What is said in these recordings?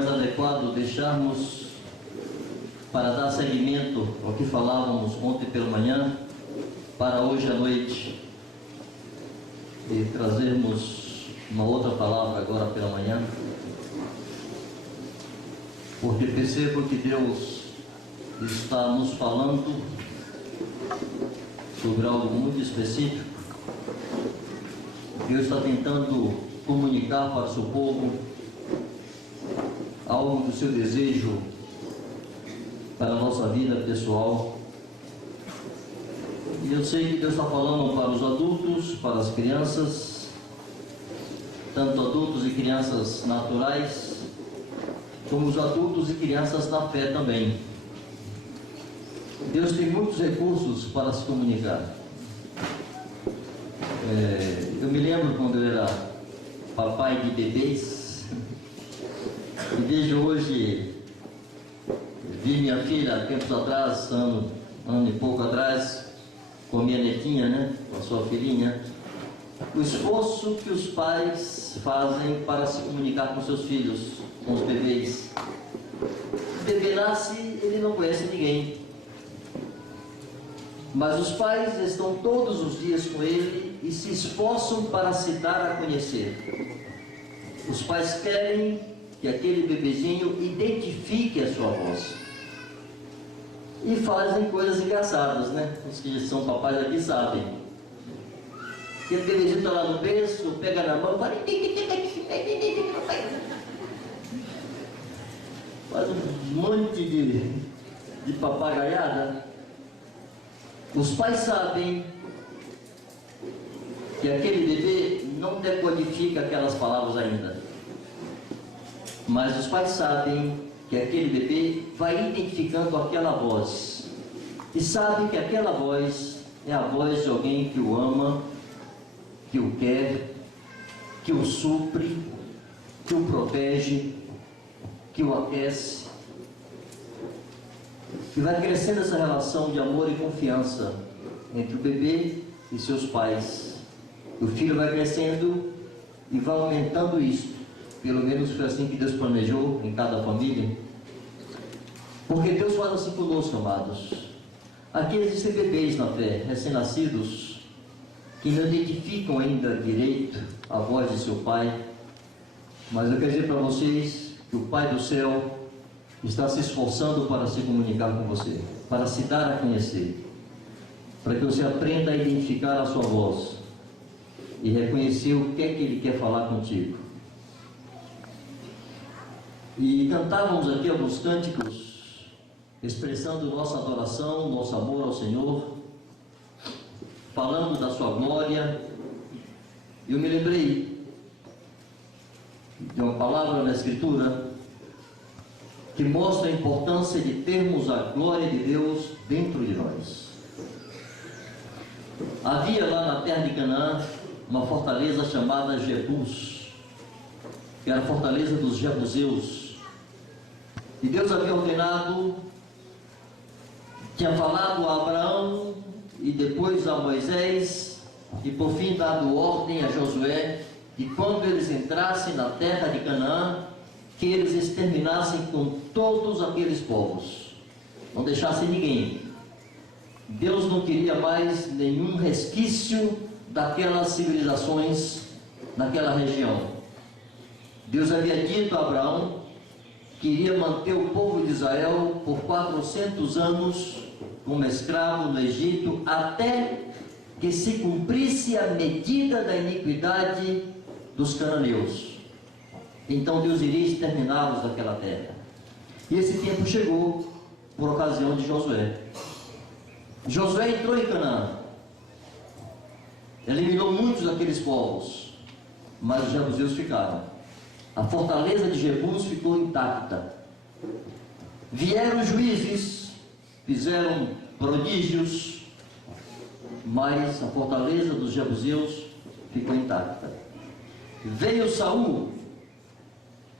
mais adequado deixarmos para dar seguimento ao que falávamos ontem pela manhã para hoje à noite e trazermos uma outra palavra agora pela manhã, porque percebo que Deus está nos falando sobre algo muito específico. Deus está tentando comunicar para o seu povo algo do seu desejo para a nossa vida pessoal. E eu sei que Deus está falando para os adultos, para as crianças, tanto adultos e crianças naturais, como os adultos e crianças da fé também. Deus tem muitos recursos para se comunicar. Eu me lembro quando eu era papai de bebês, e vejo hoje, vi minha filha tempos atrás, ano e pouco atrás, com a minha netinha, né, com a sua filhinha, o esforço que os pais fazem para se comunicar com seus filhos, com os bebês. O bebê nasce, ele não conhece ninguém, mas os pais estão todos os dias com ele e se esforçam para se dar a conhecer. Os pais querem que aquele bebezinho identifique a sua voz. E fazem coisas engraçadas, né? Os que são papais aqui sabem. Aquele bebezinho está lá no berço, pega na mão, faz um monte de papagaiada. Os pais sabem que aquele bebê não decodifica aquelas palavras ainda, mas os pais sabem que aquele bebê vai identificando aquela voz, e sabe que aquela voz é a voz de alguém que o ama, que o quer, que o supre, que o protege, que o aquece. E vai crescendo essa relação de amor e confiança entre o bebê e seus pais. O filho vai crescendo e vai aumentando isso. Pelo menos foi assim que Deus planejou em cada família. Porque Deus faz assim conosco, amados. Aqui existem bebês na fé, recém-nascidos, que não identificam ainda direito a voz de seu pai. Mas eu quero dizer para vocês que o Pai do céu está se esforçando para se comunicar com você, para se dar a conhecer, para que você aprenda a identificar a sua voz e reconhecer o que é que Ele quer falar contigo. E cantávamos aqui alguns cânticos, expressando nossa adoração, nosso amor ao Senhor, falando da sua glória. E eu me lembrei de uma palavra na Escritura que mostra a importância de termos a glória de Deus dentro de nós. Havia lá na terra de Canaã uma fortaleza chamada Jebus, que era a fortaleza dos Jebuseus. E Deus havia ordenado, tinha falado a Abraão e depois a Moisés, e por fim dado ordem a Josué, que quando eles entrassem na terra de Canaã, que eles exterminassem com todos aqueles povos, não deixassem ninguém. Deus não queria mais nenhum resquício daquelas civilizações naquela região. Deus havia dito a Abraão que iria manter o povo de Israel por 400 anos como escravo no Egito, até que se cumprisse a medida da iniquidade dos cananeus. Então Deus iria exterminá-los daquela terra. E esse tempo chegou por ocasião de Josué. Josué entrou em Canaã, eliminou muitos daqueles povos, mas os jebuseus ficaram. A fortaleza de Jebus ficou intacta. Vieram os juízes, fizeram prodígios, mas a fortaleza dos jebuseus ficou intacta. Veio Saul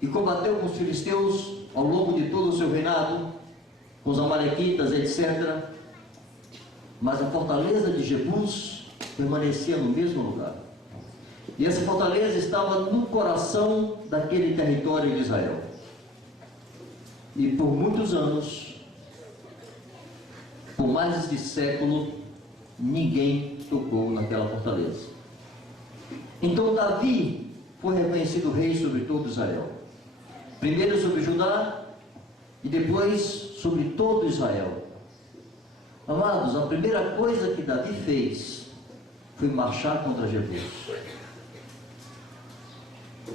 e combateu com os filisteus ao longo de todo o seu reinado, com os amalequitas, etc. Mas a fortaleza de Jebus permanecia no mesmo lugar. E essa fortaleza estava no coração daquele território de Israel. E por muitos anos, por mais de século, ninguém tocou naquela fortaleza. Então Davi foi reconhecido rei sobre todo Israel. Primeiro sobre Judá e depois sobre todo Israel. Amados, a primeira coisa que Davi fez foi marchar contra Jebus.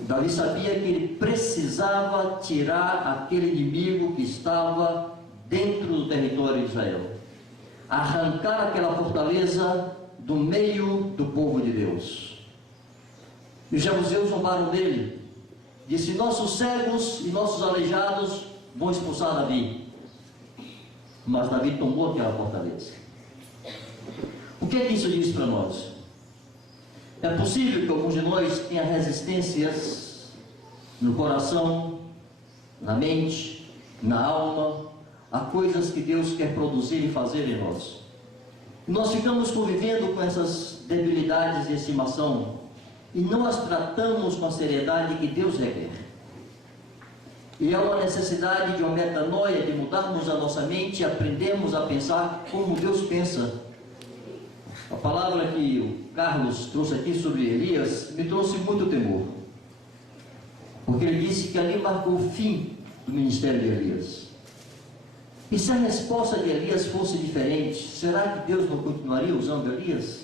Davi sabia que ele precisava tirar aquele inimigo que estava dentro do território de Israel, arrancar aquela fortaleza do meio do povo de Deus. E os jebuseus zombaram dele. Disse: nossos cegos e nossos aleijados vão expulsar Davi. Mas Davi tomou aquela fortaleza. O que é que isso diz para nós? É possível que alguns de nós tenham resistências no coração, na mente, na alma, a coisas que Deus quer produzir e fazer em nós. Nós ficamos convivendo com essas debilidades de estimação e não as tratamos com a seriedade que Deus requer. E há uma necessidade de uma metanoia, de mudarmos a nossa mente e aprendermos a pensar como Deus pensa. A palavra que o Carlos trouxe aqui sobre Elias me trouxe muito temor, porque ele disse que ali marcou o fim do ministério de Elias. E se a resposta de Elias fosse diferente, será que Deus não continuaria usando Elias?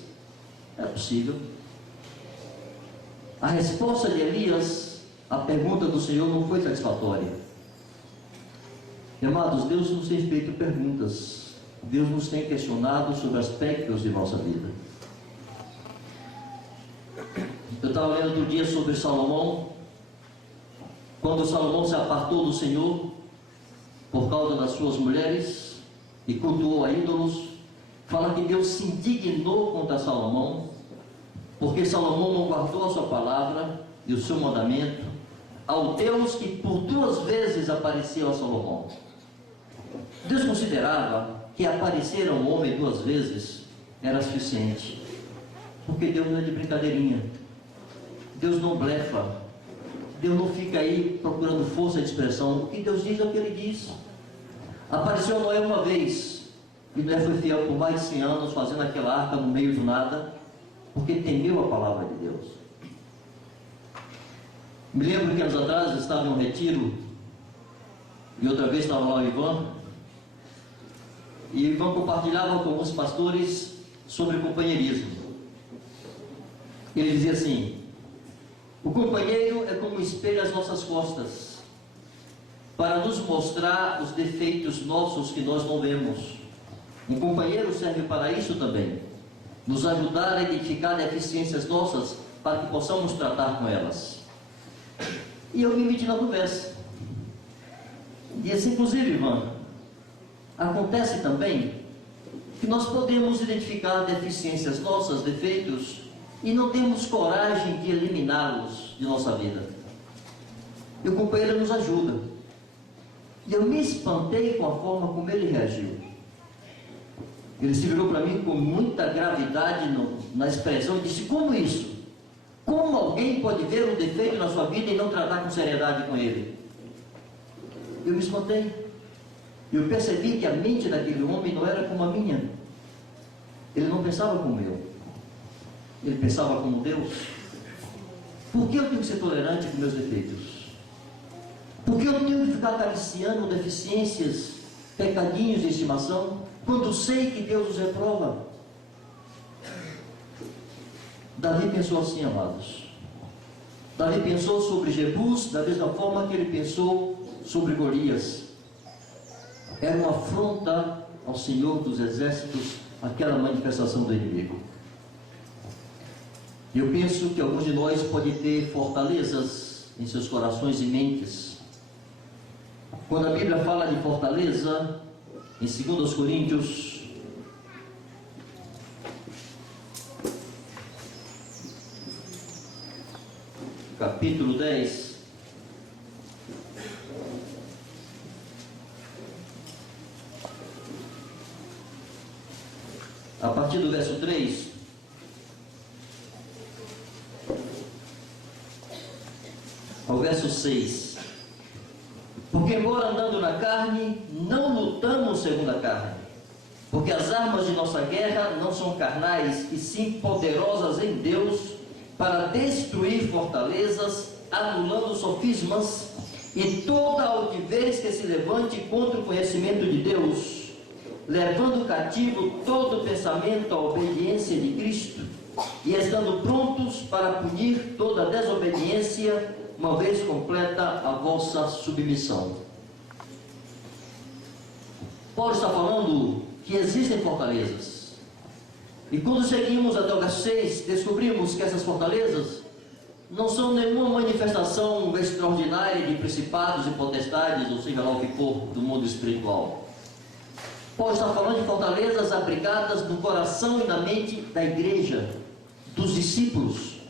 É possível. A resposta de Elias, a pergunta do Senhor, não foi satisfatória. Amados, Deus nos tem feito perguntas. Deus nos tem questionado sobre aspectos de nossa vida. Eu estava lendo outro dia sobre Salomão. Quando Salomão se apartou do Senhor por causa das suas mulheres e cultuou a ídolos, fala que Deus se indignou contra Salomão, porque Salomão não guardou a sua palavra e o seu mandamento ao Deus que por 2 vezes apareceu a Salomão. Deus considerava que aparecer a um homem 2 vezes era suficiente, porque Deus não é de brincadeirinha. Deus não blefa. Deus não fica aí procurando força de expressão. O que Deus diz é o que Ele diz. Apareceu Noé uma vez, e Noé foi fiel por mais de 100 anos, fazendo aquela arca no meio do nada, porque temeu a palavra de Deus. Me lembro que anos atrás estava em um retiro, e outra vez estava lá o Ivan, e o Ivan compartilhava com alguns pastores sobre companheirismo. Ele dizia assim: o companheiro é como um espelho às nossas costas, para nos mostrar os defeitos nossos que nós não vemos. Um companheiro serve para isso também, nos ajudar a identificar deficiências nossas, para que possamos tratar com elas. E eu me meti na conversa. Disse: inclusive, Ivan, acontece também que nós podemos identificar deficiências nossas, defeitos, e não temos coragem de eliminá-los de nossa vida. E o companheiro nos ajuda. E eu me espantei com a forma como ele reagiu. Ele se virou para mim com muita gravidade na expressão e disse: como isso? Como alguém pode ver um defeito na sua vida e não tratar com seriedade com ele? Eu me espantei. Eu percebi que a mente daquele homem não era como a minha. Ele não pensava como eu. Ele pensava como Deus. Por que eu tenho que ser tolerante com meus defeitos? Por que eu tenho que ficar acariciando deficiências, pecadinhos de estimação, quando sei que Deus os reprova? Davi pensou assim, amados. Davi pensou sobre Jebus da mesma forma que ele pensou sobre Golias. Era uma afronta ao Senhor dos Exércitos, aquela manifestação do inimigo. E eu penso que alguns de nós podem ter fortalezas em seus corações e mentes. Quando a Bíblia fala de fortaleza, em 2 Coríntios, capítulo 10, a partir do verso 3, ao verso 6, Porque embora andando na carne, não lutamos segundo a carne. Porque as armas de nossa guerra não são carnais, e sim poderosas em Deus, para destruir fortalezas, anulando sofismas, e toda altivez que se levante contra o conhecimento de Deus, levando cativo todo pensamento à obediência de Cristo, e estando prontos para punir toda desobediência, uma vez completa a vossa submissão. Paulo está falando que existem fortalezas. E quando seguimos até o verso 6, descobrimos que essas fortalezas não são nenhuma manifestação extraordinária de principados e potestades, ou seja lá o que for, do mundo espiritual. Paulo está falando de fortalezas abrigadas no coração e na mente da igreja, dos discípulos.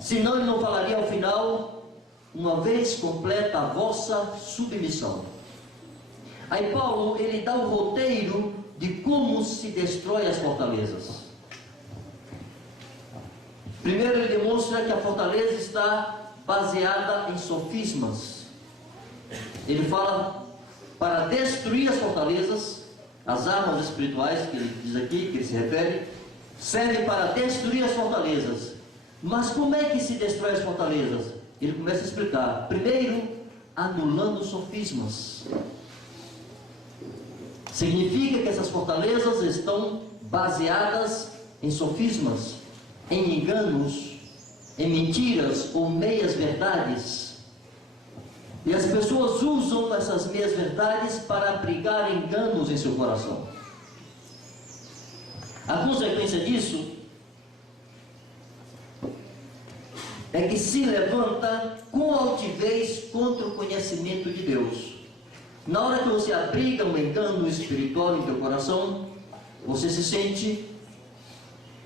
Senão ele não falaria ao final, uma vez completa a vossa submissão. Aí Paulo, ele dá o roteiro de como se destrói as fortalezas. Primeiro ele demonstra que a fortaleza está baseada em sofismas. Ele fala para destruir as fortalezas, as armas espirituais que ele diz aqui, que ele se refere, servem para destruir as fortalezas. Mas como é que se destrói as fortalezas? Ele começa a explicar. Primeiro, anulando sofismas. Significa que essas fortalezas estão baseadas em sofismas, em enganos, em mentiras ou meias verdades. E as pessoas usam essas meias verdades para abrigar enganos em seu coração. A consequência disso é que se levanta com altivez contra o conhecimento de Deus. Na hora que você abriga um engano espiritual em teu coração, você se sente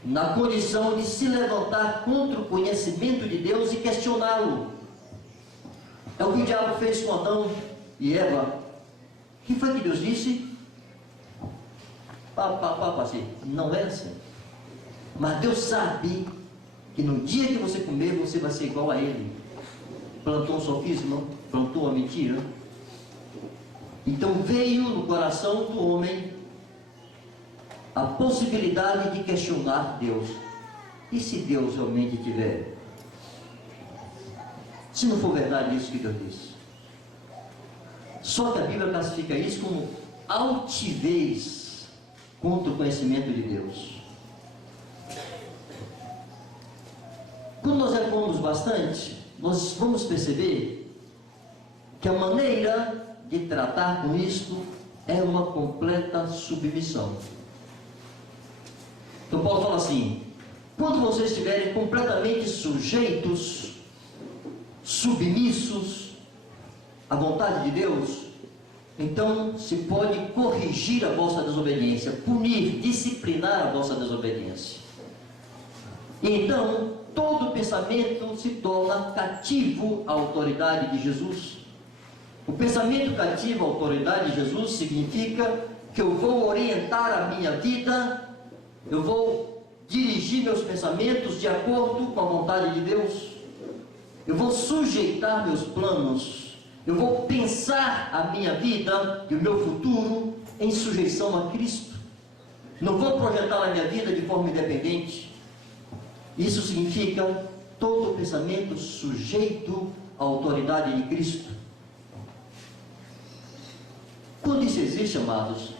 na condição de se levantar contra o conhecimento de Deus e questioná-lo. É o que o diabo fez com Adão e Eva. O que foi que Deus disse? Assim, não é assim. Mas Deus sabe que no dia que você comer, você vai ser igual a ele. Plantou um sofisma, plantou uma mentira. Então veio no coração do homem a possibilidade de questionar Deus. E se Deus realmente tiver? Se não for verdade isso que Deus disse? Só que a Bíblia classifica isso como altivez contra o conhecimento de Deus. Quando nós recuamos bastante, nós vamos perceber que a maneira de tratar com isto é uma completa submissão. Então Paulo fala assim: quando vocês estiverem completamente sujeitos, submissos à vontade de Deus, então se pode corrigir a vossa desobediência, punir, disciplinar a vossa desobediência. E então todo pensamento se torna cativo à autoridade de Jesus. O pensamento cativo à autoridade de Jesus significa que eu vou orientar a minha vida, eu vou dirigir meus pensamentos de acordo com a vontade de Deus, eu vou sujeitar meus planos, eu vou pensar a minha vida e o meu futuro em sujeição a Cristo. Não vou projetar a minha vida de forma independente. Isso significa todo pensamento sujeito à autoridade de Cristo. Quando isso existe, amados,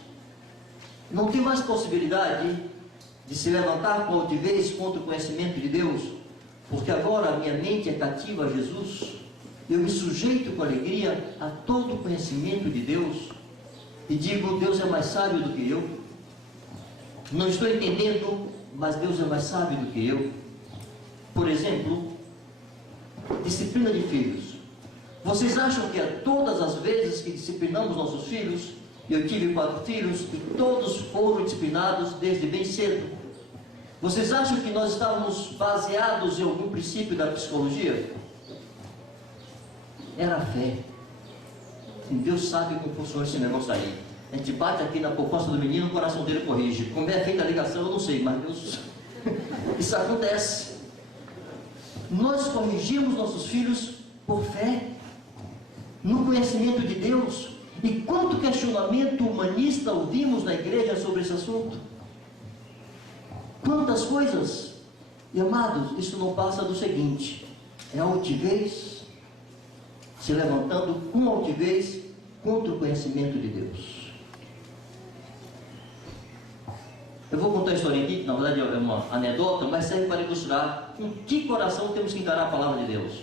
não tem mais possibilidade de se levantar com altivez contra o conhecimento de Deus, porque agora a minha mente é cativa a Jesus, eu me sujeito com alegria a todo o conhecimento de Deus, e digo: Deus é mais sábio do que eu, não estou entendendo, mas Deus é mais sábio do que eu. Por exemplo, disciplina de filhos. Vocês acham que todas as vezes que disciplinamos nossos filhos, eu tive 4 filhos e todos foram disciplinados desde bem cedo, vocês acham que nós estávamos baseados em algum princípio da psicologia? Era a fé. Deus sabe como funciona esse negócio aí. A gente bate aqui na poupança do menino, o coração dele corrige. Como é feita a ligação, eu não sei, mas Deus... isso acontece. Nós corrigimos nossos filhos por fé. no conhecimento de Deus. E quanto questionamento humanista ouvimos na igreja sobre esse assunto? Quantas coisas? E amados, isso não passa do seguinte: é altivez, se levantando com altivez contra o conhecimento de Deus. Eu vou contar a história aqui, que na verdade é uma anedota, mas serve para ilustrar com que coração temos que encarar a palavra de Deus.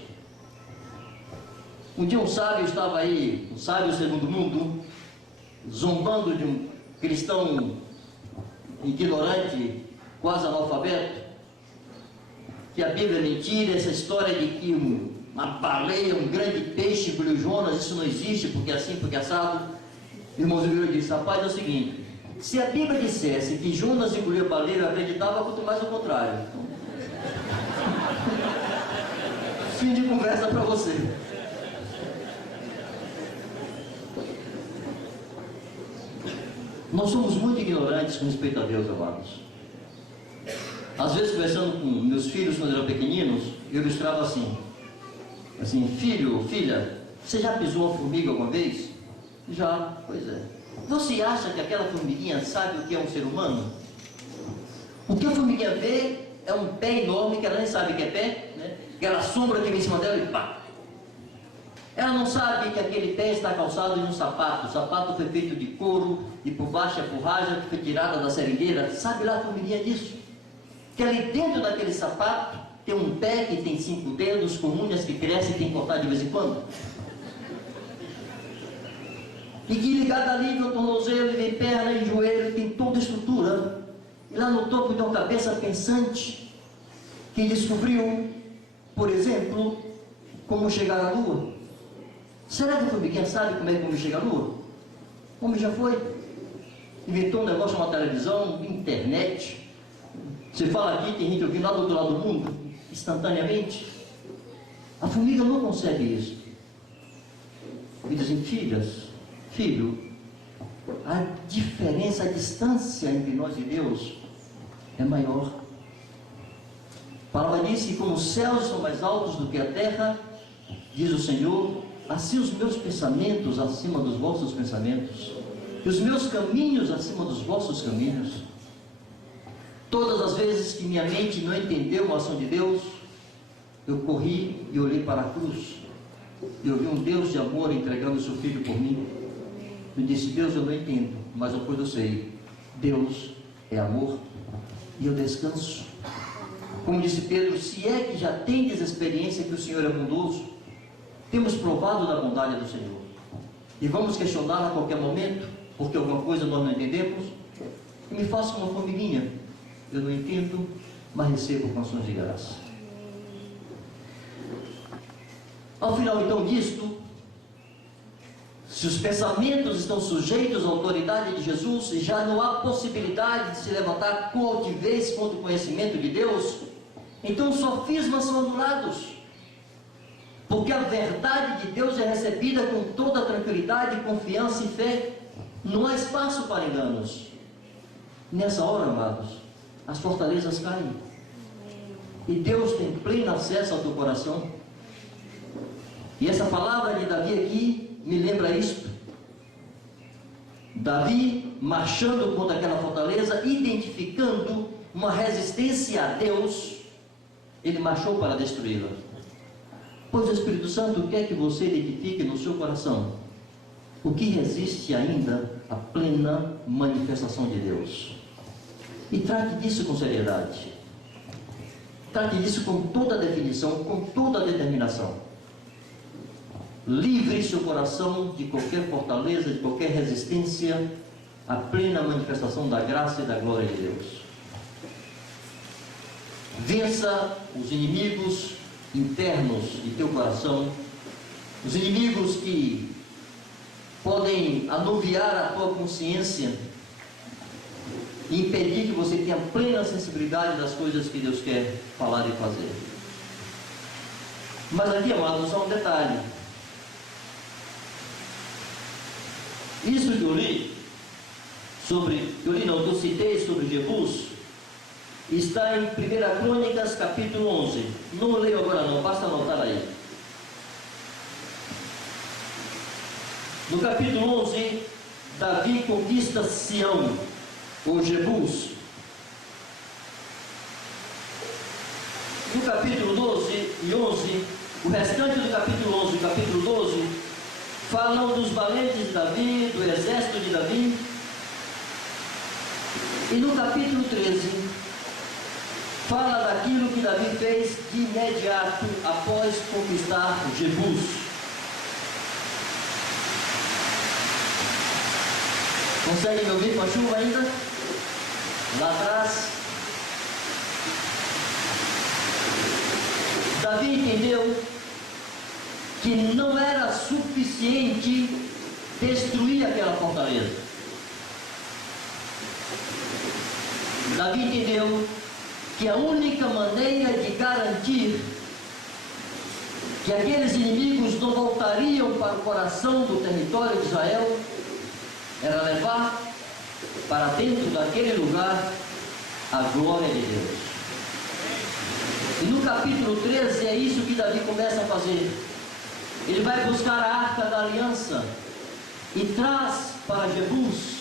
Um dia um sábio estava aí, um sábio segundo mundo, zombando de um cristão ignorante, quase analfabeto, que a Bíblia é mentira, essa história de que uma baleia, um grande peixe engoliu Jonas, isso não existe, porque é assim, porque é assado. O irmão virou e disse: rapaz, é o seguinte, se a Bíblia dissesse que Jonas engoliu a baleia, eu acreditava, quanto mais ao contrário. Fim de conversa para você. Nós somos muito ignorantes com respeito a Deus, amados. Às vezes, conversando com meus filhos quando eram pequeninos, eu ilustrava assim: filho ou filha, você já pisou uma formiga alguma vez? Já, pois é. Você acha que aquela formiguinha sabe o que é um ser humano? O que a formiguinha vê é um pé enorme, que ela nem sabe que é pé, né? Aquela sombra que vem em cima dela e pá! Ela não sabe que aquele pé está calçado em um sapato. O sapato foi feito de couro e por baixo a forragem que foi tirada da seringueira. Sabe lá a formiguinha disso? Que ali dentro daquele sapato tem um pé que tem 5 dedos, com unhas que crescem e tem que cortar de vez em quando. E que ligado ali no tornozelo, vem perna e joelho, tem toda a estrutura. E lá no topo tem uma cabeça pensante que descobriu, por exemplo, como chegar à lua. Será que a formiguinha sabe como é que o homem chega à lua? O homem já foi. Inventou um negócio, uma televisão, internet. Você fala aqui, tem gente ouvindo lá do outro lado do mundo, instantaneamente. A formiga não consegue isso. E dizem: filho, a diferença, a distância entre nós e Deus é maior. A palavra diz que como os céus são mais altos do que a terra, diz o Senhor, assim os meus pensamentos acima dos vossos pensamentos, e os meus caminhos acima dos vossos caminhos. Todas as vezes que minha mente não entendeu a ação de Deus, eu corri e olhei para a cruz, e eu vi um Deus de amor entregando o seu Filho por mim. Eu disse: Deus, eu não entendo, mas uma coisa eu sei: Deus é amor, e eu descanso. Como disse Pedro: se é que já tendes experiência que o Senhor é bondoso, temos provado da bondade do Senhor, e vamos questioná-la a qualquer momento, porque alguma coisa nós não entendemos. E me faço uma formiguinha: eu não entendo, mas recebo com ações de graça. Ao final então disto, se os pensamentos estão sujeitos à autoridade de Jesus e já não há possibilidade de se levantar com altivez contra o conhecimento de Deus, então os sofismas são anulados, porque a verdade de Deus é recebida com toda tranquilidade, confiança e fé. Não há espaço para enganos. Nessa hora, amados, as fortalezas caem, e Deus tem pleno acesso ao teu coração. E essa palavra de Davi aqui me lembra isto. Davi marchando contra aquela fortaleza, identificando uma resistência a Deus, ele marchou para destruí-la. Pois o Espírito Santo quer que você identifique no seu coração o que resiste ainda à plena manifestação de Deus, e trate disso com seriedade, trate disso com toda a definição, com toda a determinação. Livre seu coração de qualquer fortaleza, de qualquer resistência à plena manifestação da graça e da glória de Deus. Vença os inimigos internos de teu coração, os inimigos que podem anuviar a tua consciência e impedir que você tenha plena sensibilidade das coisas que Deus quer falar e fazer. Mas aqui, amados, só um detalhe. Isso que eu li que eu citei sobre Jebus, está em 1 Crônicas capítulo 11. Não leio agora não, basta anotar aí. No capítulo 11, Davi conquista Sião, ou Jebus. No capítulo 12 e 11, o restante do capítulo 11 e capítulo 12 falam dos valentes de Davi, do exército de Davi. E no capítulo 13 fala daquilo que Davi fez de imediato após conquistar Jebus. Conseguem me ouvir com a chuva ainda? Lá atrás. Davi entendeu que não era suficiente destruir aquela fortaleza. Davi entendeu que a única maneira de garantir que aqueles inimigos não voltariam para o coração do território de Israel era levar para dentro daquele lugar a glória de Deus. E no capítulo 13 é isso que Davi começa a fazer. Ele vai buscar a arca da aliança e traz para Jebus.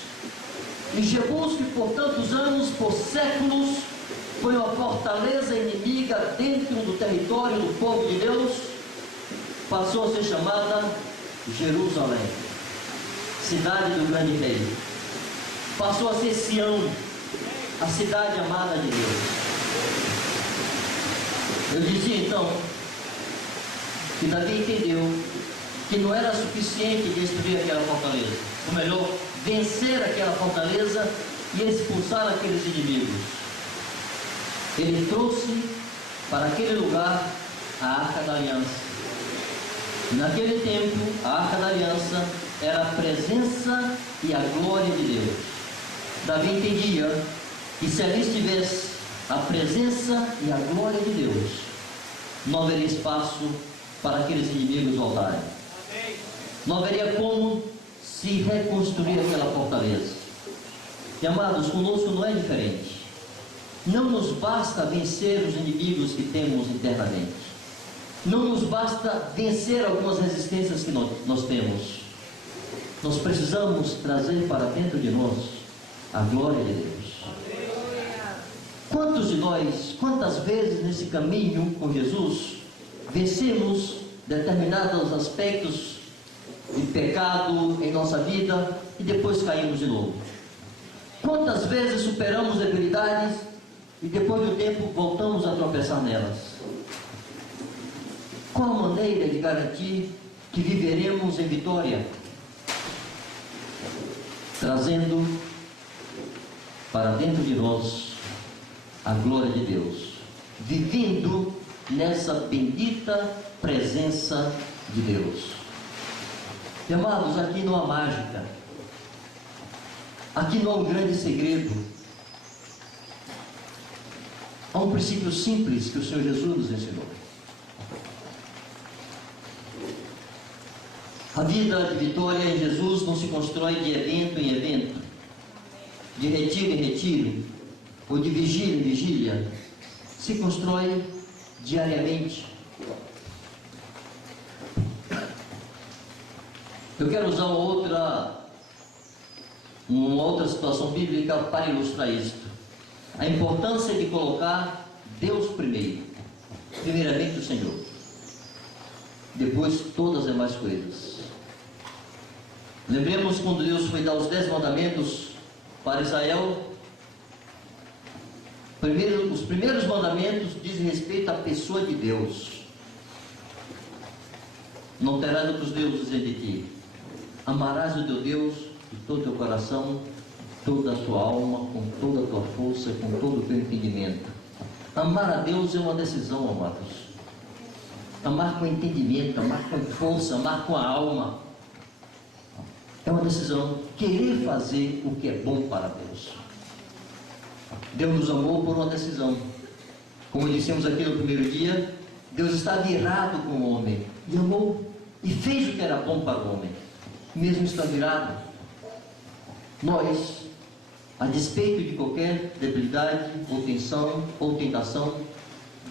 E Jebus, que por tantos anos, por séculos, foi uma fortaleza inimiga dentro do território do povo de Deus, passou a ser chamada Jerusalém, cidade do grande rei. Passou a ser Sião, a cidade amada de Deus. Eu dizia então que Davi entendeu que não era suficiente destruir aquela fortaleza, ou melhor, vencer aquela fortaleza e expulsar aqueles inimigos. Ele trouxe para aquele lugar a Arca da Aliança. Naquele tempo, a Arca da Aliança era a presença e a glória de Deus. Davi entendia que se ali estivesse a presença e a glória de Deus, não haveria espaço para aqueles inimigos voltarem. Não haveria como se reconstruir aquela fortaleza. E amados, conosco não é diferente. Não nos basta vencer os inimigos que temos internamente. Não nos basta vencer algumas resistências que nós temos. Nós precisamos trazer para dentro de nós a glória de Deus. Quantos de nós, quantas vezes nesse caminho com Jesus, vencemos determinados aspectos de pecado em nossa vida e depois caímos de novo? Quantas vezes superamos debilidades e depois do tempo voltamos a tropeçar nelas? Qual a maneira de garantir que viveremos em vitória? Trazendo para dentro de nós a glória de Deus, vivendo nessa bendita presença de Deus. E, amados, aqui não há mágica, aqui não há um grande segredo. Há um princípio simples que o Senhor Jesus nos ensinou. A vida de vitória em Jesus não se constrói de evento em evento, de retiro em retiro, ou de vigília em vigília. Se constrói diariamente. Eu quero usar uma outra situação bíblica para ilustrar isto. A importância de colocar Deus primeiro. Primeiramente o Senhor, depois todas as demais coisas. Lembremos quando Deus foi dar os 10 mandamentos para Israel. Os primeiros mandamentos dizem respeito à pessoa de Deus. Não terás outros deuses diante de ti. Amarás o teu Deus de todo o teu coração, toda a tua alma, com toda a tua força, com todo o teu entendimento. Amar a Deus é uma decisão, amados. Amar com entendimento, amar com força, amar com a alma. É uma decisão. Querer fazer o que é bom para Deus. Deus nos amou por uma decisão. Como dissemos aqui no primeiro dia, Deus estava irado com o homem e amou e fez o que era bom para o homem, mesmo estando irado. Nós, a despeito de qualquer debilidade, ou tensão, ou tentação,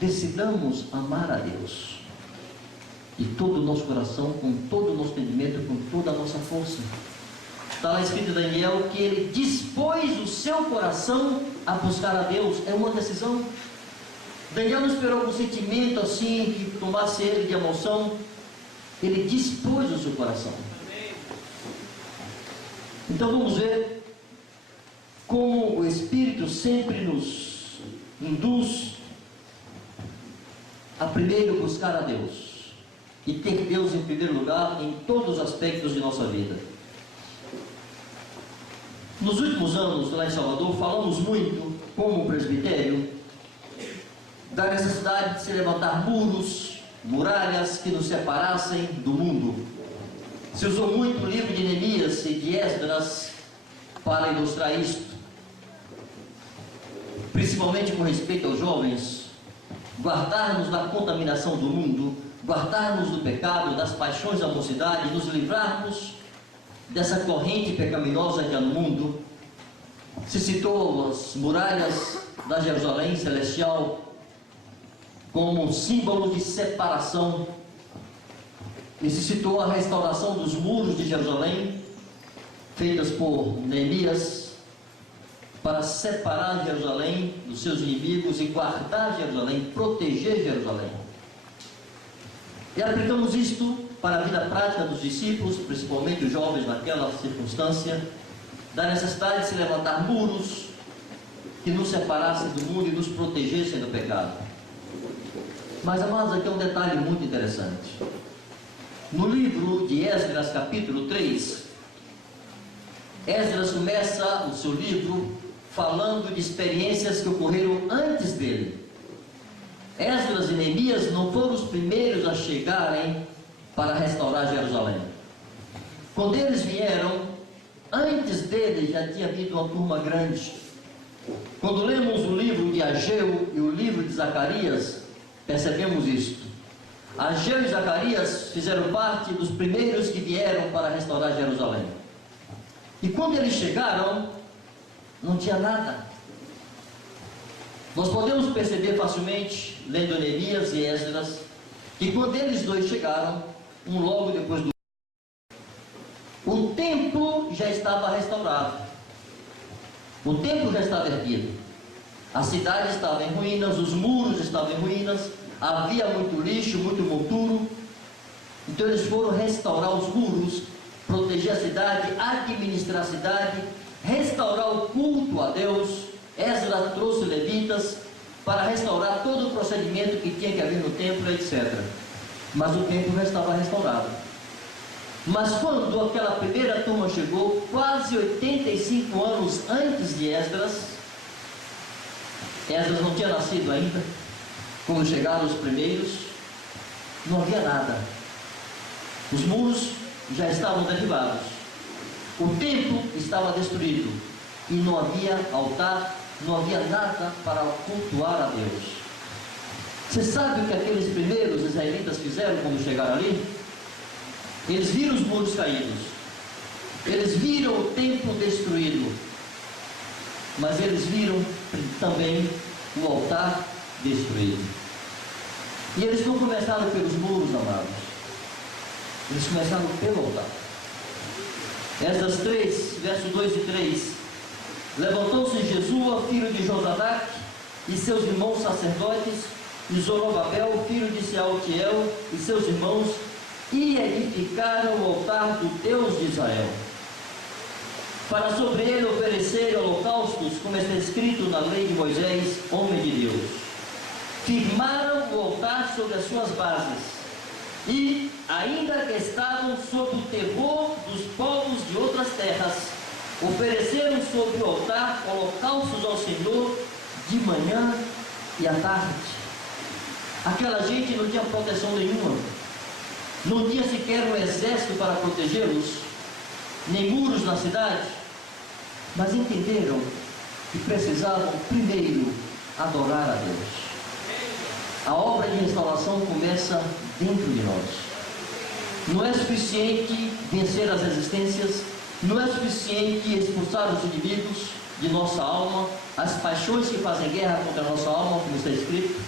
decidamos amar a Deus. de todo o nosso coração, com todo o nosso entendimento, com toda a nossa força. Está lá escrito em Daniel que ele dispôs o seu coração a buscar a Deus. É uma decisão. Daniel não esperou um sentimento assim que tomasse ele de emoção. Ele dispôs o seu coração. Então vamos ver como o Espírito sempre nos induz a primeiro buscar a Deus e ter Deus em primeiro lugar em todos os aspectos de nossa vida. Nos últimos anos, lá em Salvador, falamos muito, como presbitério, da necessidade de se levantar muros, muralhas que nos separassem do mundo. Se usou muito o livro de Neemias e de Esdras para ilustrar isto, principalmente com respeito aos jovens, guardarmos da contaminação do mundo, guardarmos do pecado, das paixões da mocidade, nos livrarmos dessa corrente pecaminosa que há no mundo. Se citou as muralhas da Jerusalém celestial como um símbolo de separação, e se citou a restauração dos muros de Jerusalém, feitas por Neemias, para separar Jerusalém dos seus inimigos e guardar Jerusalém, proteger Jerusalém. E aplicamos isto para a vida prática dos discípulos, principalmente os jovens naquela circunstância, da necessidade de se levantar muros que nos separassem do mundo e nos protegessem do pecado. Mas, amados, aqui é um detalhe muito interessante. No livro de Esdras, capítulo 3, Esdras começa o seu livro falando de experiências que ocorreram antes dele. Esdras e Neemias não foram os primeiros a chegarem para restaurar Jerusalém. Quando eles vieram, antes deles já tinha havido uma turma grande. Quando lemos o livro de Ageu e o livro de Zacarias, percebemos isto. Ageu e Zacarias fizeram parte dos primeiros que vieram para restaurar Jerusalém. E quando eles chegaram, não tinha nada. Nós podemos perceber facilmente, lendo Neemias e Esdras, que quando eles dois chegaram, um logo depois do o templo já estava restaurado. O templo já estava erguido. A cidade estava em ruínas, os muros estavam em ruínas, havia muito lixo, muito monturo. Então eles foram restaurar os muros, proteger a cidade, administrar a cidade, restaurar o culto a Deus. Esdras trouxe levitas para restaurar todo o procedimento que tinha que haver no templo, etc. Mas o templo já estava restaurado. Mas quando aquela primeira turma chegou, quase 85 anos antes de Esdras, Esdras não tinha nascido ainda, quando chegaram os primeiros, não havia nada. Os muros já estavam derribados. O templo estava destruído. E não havia altar, não havia nada para cultuar a Deus. Você sabe o que aqueles primeiros israelitas fizeram quando chegaram ali? Eles viram os muros caídos. Eles viram o templo destruído. Mas eles viram também o altar destruído. E eles não começaram pelos muros, amados. Eles começaram pelo altar. Esdras 3, verso 2 e 3. Levantou-se Jesua, filho de Josadac, e seus irmãos sacerdotes, e Zorobabel, filho de Sealtiel, e seus irmãos, e edificaram o altar do Deus de Israel, para sobre ele oferecer holocaustos, como está escrito na lei de Moisés, homem de Deus. Firmaram o altar sobre as suas bases, e, ainda que estavam sob o terror dos povos de outras terras, ofereceram sobre o altar holocaustos ao Senhor de manhã e à tarde. Aquela gente não tinha proteção nenhuma, não tinha sequer um exército para protegê-los, nem muros na cidade, mas entenderam que precisavam primeiro adorar a Deus. A obra de restauração começa dentro de nós. Não é suficiente vencer as resistências, não é suficiente expulsar os inimigos de nossa alma, as paixões que fazem guerra contra a nossa alma, como está escrito.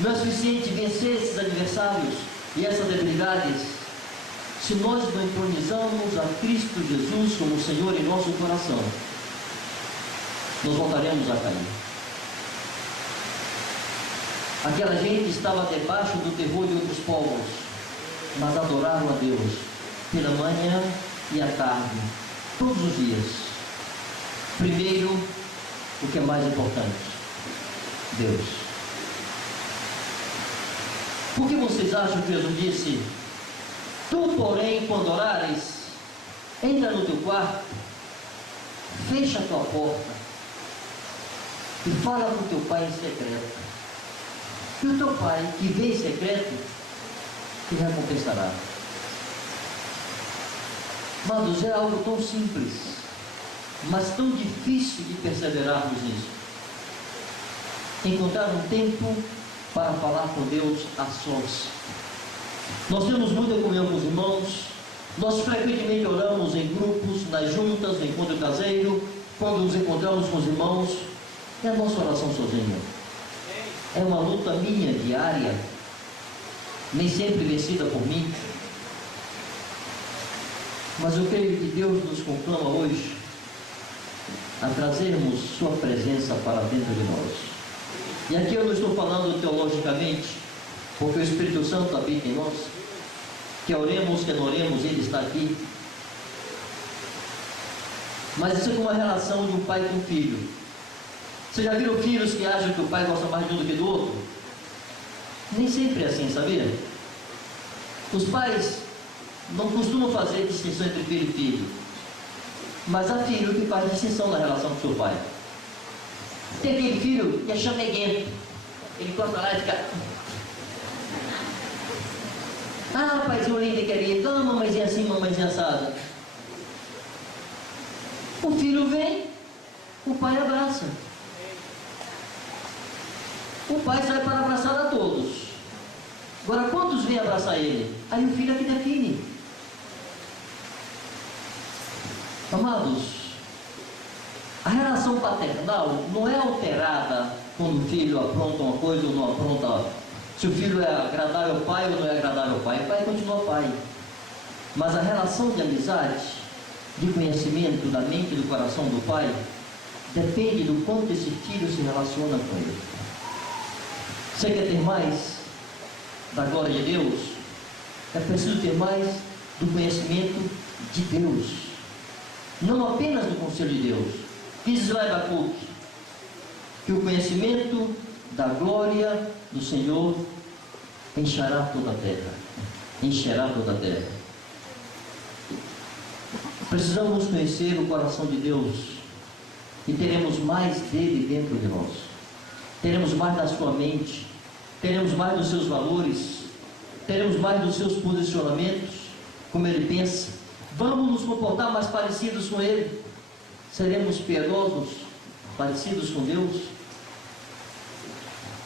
Não é suficiente vencer esses adversários, e essas debilidades, se nós não entronizamos a Cristo Jesus como Senhor em nosso coração, nós voltaremos a cair. Aquela gente estava debaixo do terror de outros povos, mas adoraram a Deus pela manhã e à tarde, todos os dias. Primeiro, o que é mais importante, Deus. Por que vocês acham que Jesus disse: tu, porém, quando orares, entra no teu quarto, fecha a tua porta e fala com teu pai em secreto, e o teu pai, que vê em secreto, te recompensará? Amados, é algo tão simples, mas tão difícil de perseverarmos nisso. Encontrar um tempo para falar com Deus a sós. Nós temos muita comunhão com os irmãos, nós frequentemente oramos em grupos, nas juntas, no encontro caseiro, quando nos encontramos com os irmãos. É a nossa oração sozinha. É uma luta minha, diária, nem sempre vencida por mim. Mas eu creio que Deus nos conclama hoje a trazermos Sua presença para dentro de nós. E aqui eu não estou falando teologicamente, porque o Espírito Santo habita em nós. Que oremos, que não oremos, Ele está aqui. Mas isso é como a relação de um pai com um filho. Vocês já viram filhos que acham que o pai gosta mais de um do que do outro? Nem sempre é assim, sabia? Os pais não costumam fazer distinção entre filho e filho, mas há filho que faz distinção na relação com o seu pai. Tem aquele filho que é chameguento, ele gosta lá e fica: ah, paizinho lindo e querido, toma mamãezinha assim, mamãezinha assada. O filho vem, o pai abraça. O pai sai para abraçar a todos. Agora, quantos vêm abraçar ele? Aí o filho é que define. Amados, a relação paternal não é alterada quando o filho apronta uma coisa ou não apronta. Se o filho é agradável ao pai ou não é agradável ao pai, o pai continua pai. Mas a relação de amizade, de conhecimento da mente e do coração do pai, depende do quanto esse filho se relaciona com ele. Você quer ter mais da glória de Deus? É preciso ter mais do conhecimento de Deus, não apenas do conselho de Deus. Diz Habacuque que o conhecimento da glória do Senhor encherá toda a terra. Encherá toda a terra. Precisamos conhecer o coração de Deus e teremos mais dele dentro de nós. Teremos mais da sua mente, teremos mais dos seus valores, teremos mais dos seus posicionamentos, como ele pensa. Vamos nos comportar mais parecidos com ele. Seremos piedosos, parecidos com Deus.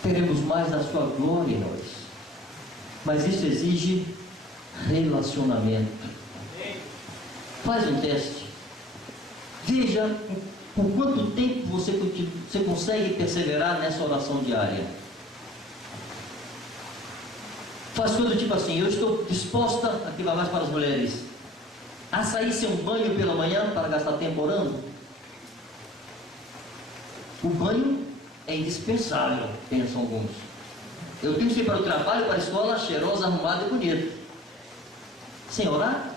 Teremos mais da sua glória em nós. Mas isso exige relacionamento. Faz um teste. Veja por quanto tempo você consegue perseverar nessa oração diária. Faz coisa tipo assim: eu estou disposta, aqui vai mais para as mulheres, a sair sem um banho pela manhã para gastar tempo orando. O banho é indispensável, pensam alguns. Eu tenho que ir para o trabalho, para a escola, cheirosa, arrumada e bonita. Sem orar?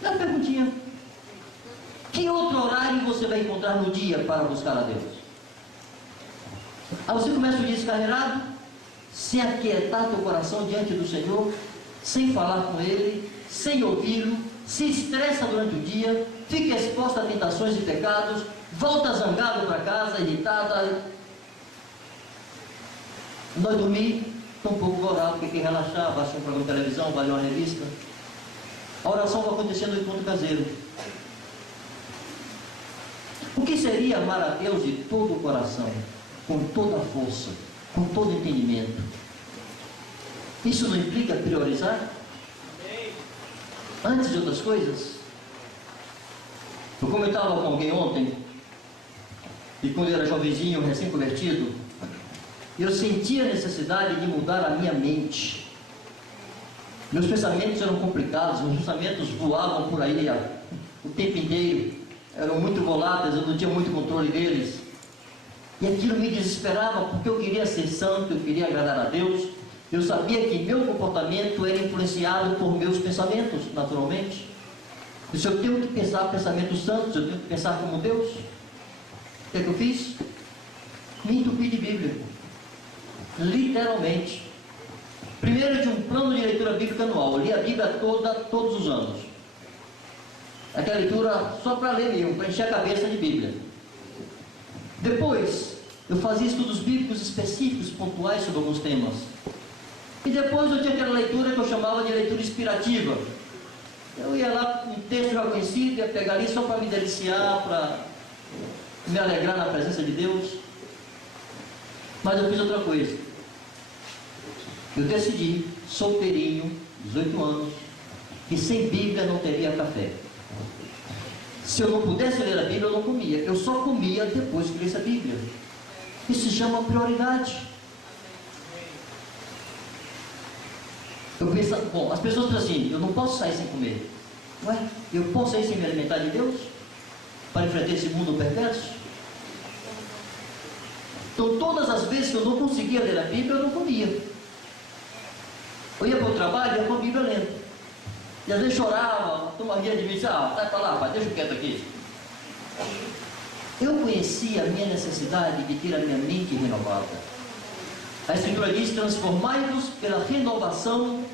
Dá uma perguntinha. Que outro horário você vai encontrar no dia para buscar a Deus? Aí você começa o dia descarregado, sem aquietar teu coração diante do Senhor, sem falar com Ele, sem ouvi-lo, se estressa durante o dia, fica exposto a tentações e pecados, volta zangado para casa, irritado. Nós dormir, tão pouco vou orar, porque quer relaxar, vai assistir um programa de televisão, vai ler uma revista. A oração vai acontecer no encontro caseiro. O que seria amar a Deus de todo o coração, com toda a força, com todo o entendimento? Isso não implica priorizar? Antes de outras coisas? Eu comentava com alguém ontem, e quando eu era jovenzinho, recém-convertido, eu sentia a necessidade de mudar a minha mente. Meus pensamentos eram complicados, meus pensamentos voavam por aí o tempo inteiro, eram muito voláteis, eu não tinha muito controle deles. E aquilo me desesperava, porque eu queria ser santo, eu queria agradar a Deus. Eu sabia que meu comportamento era influenciado por meus pensamentos, naturalmente. E se eu tenho que pensar pensamentos santos, eu tenho que pensar como Deus. O que é que eu fiz? Me entupi de Bíblia. Literalmente. Primeiro, de um plano de leitura bíblica anual. Eu li a Bíblia toda, todos os anos. Aquela leitura só para ler mesmo, para encher a cabeça de Bíblia. Depois, eu fazia estudos bíblicos específicos, pontuais sobre alguns temas. E depois eu tinha aquela leitura que eu chamava de leitura inspirativa. Eu ia lá, um texto já conhecido, ia pegar ali só para me deliciar, para me alegrar na presença de Deus. Mas eu fiz outra coisa. Eu decidi, solteirinho, 18 anos, que sem Bíblia não teria café. Se eu não pudesse ler a Bíblia, eu não comia. Eu só comia depois que lesse a Bíblia. Isso se chama prioridade. Eu penso, bom, as pessoas pensam assim, eu não posso sair sem comer. Ué, eu posso sair sem me alimentar de Deus? Para enfrentar esse mundo perverso? Então, todas as vezes que eu não conseguia ler a Bíblia, eu não comia. Eu ia para o trabalho, ia com a Bíblia lendo. E às vezes chorava, a turma ria de mim e disse, vai para lá, pai, deixa eu quieto aqui. Eu conhecia a minha necessidade de ter a minha mente renovada. A Escritura diz, transformai-vos pela renovação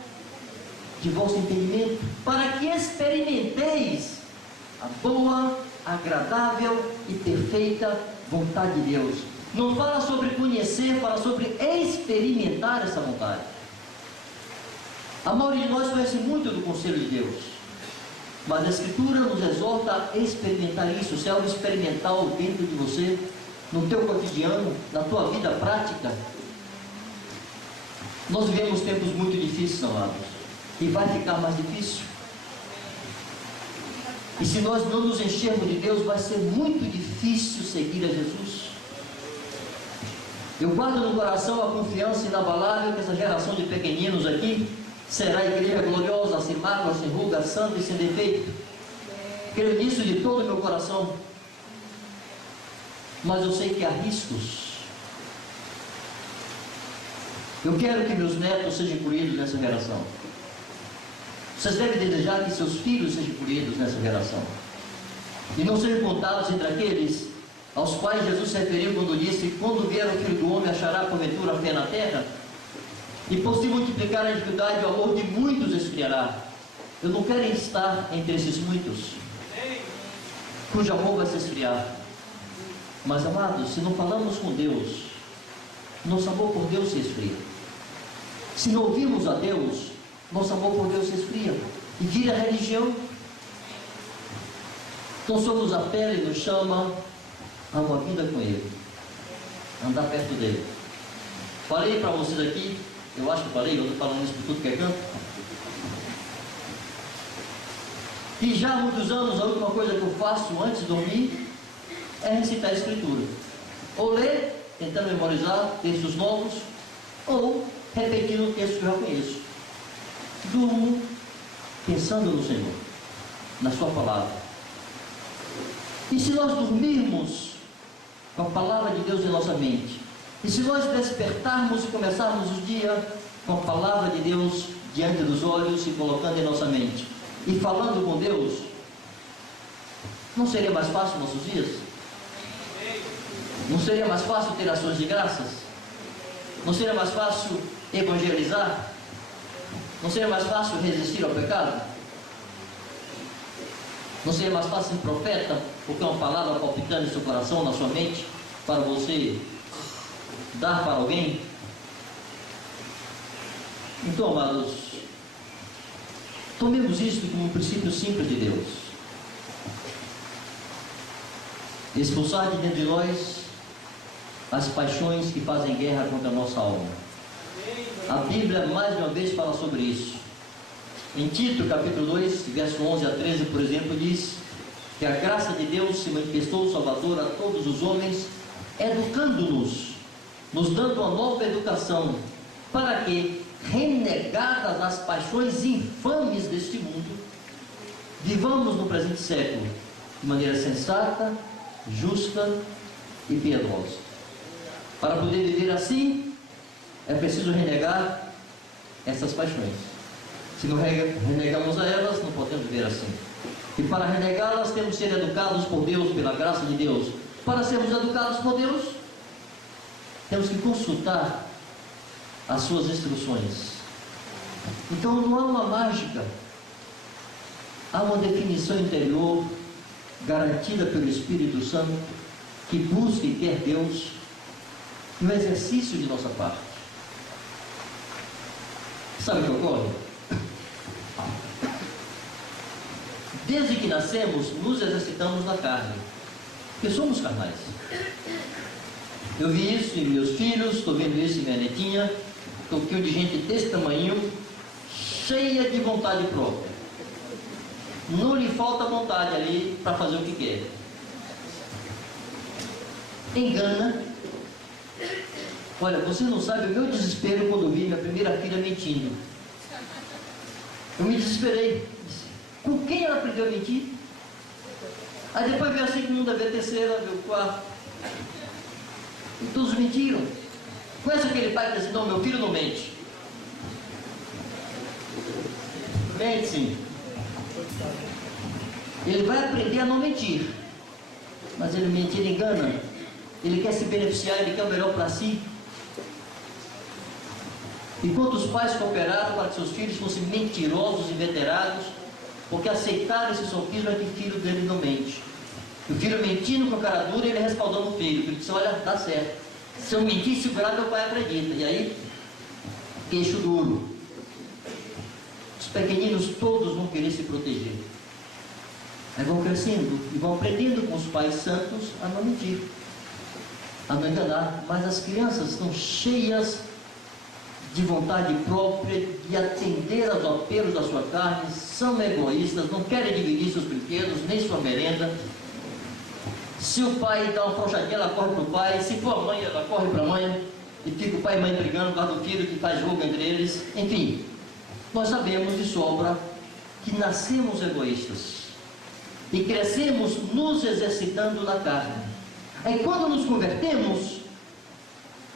de vosso entendimento, para que experimenteis a boa, agradável e perfeita vontade de Deus. Não fala sobre conhecer, fala sobre experimentar essa vontade. A maioria de nós conhece muito do conselho de Deus, mas a Escritura nos exorta a experimentar isso. Se é algo experimental dentro de você, no teu cotidiano, na tua vida prática. Nós vivemos tempos muito difíceis, amados, e vai ficar mais difícil. E se nós não nos enchermos de Deus, vai ser muito difícil seguir a Jesus. Eu guardo no coração a confiança inabalável que essa geração de pequeninos aqui será a igreja gloriosa, sem mácula, sem ruga, santa e sem defeito. Creio nisso de todo o meu coração. Mas eu sei que há riscos. Eu quero que meus netos sejam incluídos nessa geração. Vocês devem desejar que seus filhos sejam incluídos nessa geração. E não sejam contados entre aqueles aos quais Jesus se referiu quando disse, quando vier o Filho do Homem, achará porventura fé na terra? E por se multiplicar a dificuldade, o amor de muitos esfriará. Eu não quero estar entre esses muitos, cujo amor vai se esfriar. Mas, amados, se não falamos com Deus, nosso amor por Deus se esfria. Se não ouvimos a Deus, nosso amor por Deus se esfria e vira religião. Então, só nos apela e nos chama a uma vida com Ele, andar perto dEle. Falei para vocês aqui, eu acho que falei, eu estou falando isso por tudo que é canto, e já há muitos anos a última coisa que eu faço antes de dormir é recitar a Escritura, ou ler, tentando memorizar textos novos, ou repetindo o texto que eu já conheço. Durmo pensando no Senhor, na Sua palavra. E se nós dormirmos com a palavra de Deus em nossa mente, e se nós despertarmos e começarmos o dia com a palavra de Deus diante dos olhos e colocando em nossa mente, e falando com Deus, não seria mais fácil nossos dias? Não seria mais fácil ter ações de graças? Não seria mais fácil evangelizar? Não seria mais fácil resistir ao pecado? Não seria mais fácil ser profeta, porque é uma palavra palpitando em seu coração, na sua mente, para você dar para alguém? Então, amados, tomemos isso como um princípio simples de Deus. Expulsar de dentro de nós as paixões que fazem guerra contra a nossa alma. A Bíblia, mais uma vez, fala sobre isso. Em Tito, capítulo 2, verso 11 a 13, por exemplo, diz que a graça de Deus se manifestou salvadora a todos os homens, educando-nos nos dando uma nova educação, para que, renegadas as paixões infames deste mundo, vivamos no presente século de maneira sensata, justa e piedosa. Para poder viver assim, é preciso renegar essas paixões. Se não renegamos a elas, não podemos viver assim. E para renegá-las, temos que ser educados por Deus, pela graça de Deus. Para sermos educados por Deus, temos que consultar as suas instruções. Então não há uma mágica, há uma definição interior garantida pelo Espírito Santo, que busca e quer Deus, e o exercício de nossa parte. Sabe o que ocorre? Desde que nascemos, nos exercitamos na carne, porque somos carnais. Eu vi isso em meus filhos, estou vendo isso em minha netinha, toquinho de gente desse tamanho, cheia de vontade própria. Não lhe falta vontade ali para fazer o que quer. Engana. Olha, você não sabe o meu desespero quando vi minha primeira filha mentindo. Eu me desesperei. Com quem ela aprendeu a mentir? Aí depois veio a segunda, veio a terceira, veio a quarta. E todos mentiram. Conhece aquele pai que diz assim: não, meu filho não mente. Mente sim. Ele vai aprender a não mentir. Mas ele mente, ele engana. Ele quer se beneficiar, ele quer o melhor para si. Enquanto os pais cooperaram para que seus filhos fossem mentirosos e veterados, porque aceitaram esse sofisma que o filho dele não mente. O filho mentindo com a cara dura, ele respaldando o filho. O filho disse: olha, dá certo. Se eu mentir e segurar, meu pai acredita. E aí, queixo duro. Os pequeninos todos vão querer se proteger. Aí vão crescendo e vão aprendendo com os pais santos a não mentir, a não enganar. Mas as crianças estão cheias de vontade própria, de atender aos apelos da sua carne, são egoístas, não querem dividir seus brinquedos, nem sua merenda. Se o pai dá uma frouxadinha, ela corre para o pai. Se for a mãe, ela corre para a mãe. E fica o pai e a mãe brigando por causa do filho que faz jogo entre eles. Enfim, nós sabemos de sobra que nascemos egoístas e crescemos nos exercitando na carne. Aí quando nos convertemos,